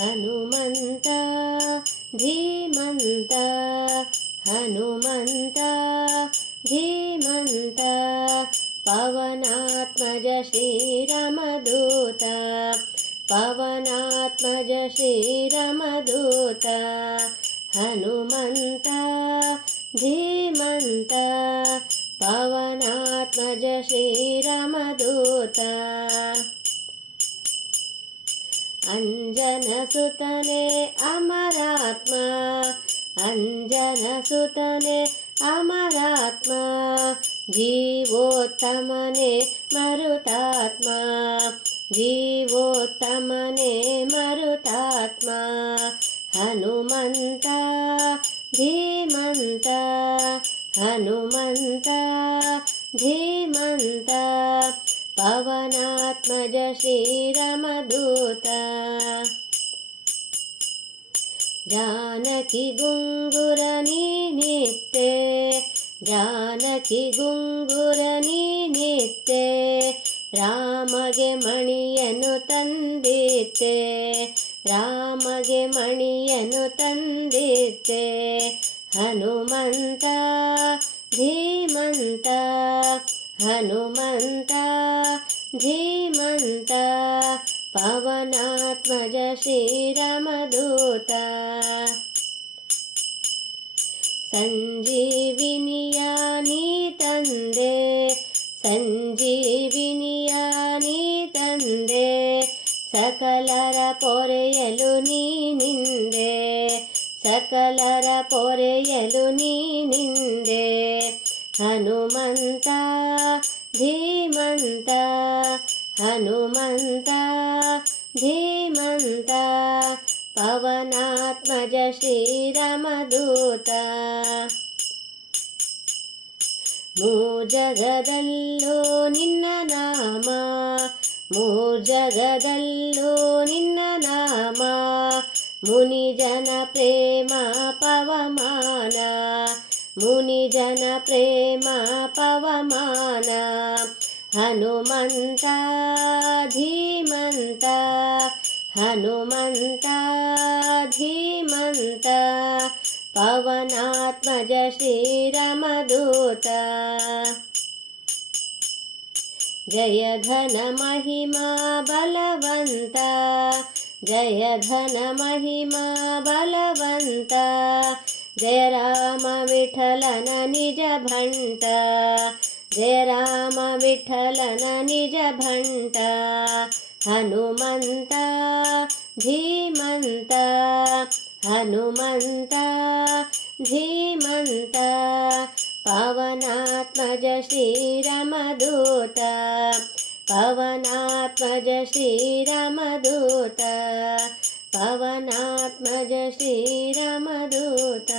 हनुमन्त धीमन्त हनुमन्त धीमन्त पवनात्मज श्रीरमदूत पवनात्मज श्रीरमदूत हनुमन्त धीमन्त पवनात्मज श्रीरमदूत अञ्जनसुतने अमरात्मा। अञ्जनसुतने अमरात्मा। जीवोत्तमने मरुतात्मा। जीवोत्तमने मरुतात्मा। हनुमन्त धीमन्त। हनुमन्त धीमन्त पवनात्मज श्रीरमदूत जानकि गुङ्गुरनी नित्ये जानकि गुङ्गुरनी नित्ये ರಾಮಗೆ ಮಣಿಯನು ತಂದಿತ್ತೆ ರಾಮಗೆ ಮಣಿಯನು ತಂದಿತ್ತೆ ಹನುಮಂತ ಧೀಮಂತ ಹನುಮಂತ ಧೀಮಂತ ಪವನಾತ್ಮಜ ಶ್ರೀರಮದೂತ. ಸಂಜೀವಿನಿಯ ತಂದೆ ಸಂಜೀವಿನಿಯ ತಂದೆ ಸಕಲರ ಪೊರೆಯಲು ನೀನಿಂದೆ ಸಕಲರ ಪೊರೆಯಲು ನೀನಿಂದೆ ಹನುಮಂತ ಧೀಮಂತ ಹನುಮಂತ ಧೀಮಂತ ಪವನಾತ್ಮಜ ಶ್ರೀರಾಮದೂತ. ಮೂಜಗದಲ್ಲೋ ನಿನ್ನ ನಾಮ ಮೂಜಗದಲ್ಲೋ ನಿನ್ನ ನಾಮ ಮುನಿಜನ ಪ್ರೇಮ जन प्रेमा पवमाना हनुमन्ता धीमन्त हनुमन्ता धीमन्त पवनात्मजशीरमदूता जय धन महिमा बलवन्त जय धन महिमा बलवन्त। जय राम विठलन निज भण्ट जय राम विठलन निज भण्ट हनुमन्त धीमन्त हनुमन्त धीमन्त पवनात्मज श्रीरमदूत। पवनात्मज श्रीरमदूत। पवनात्मज श्रीरमदूत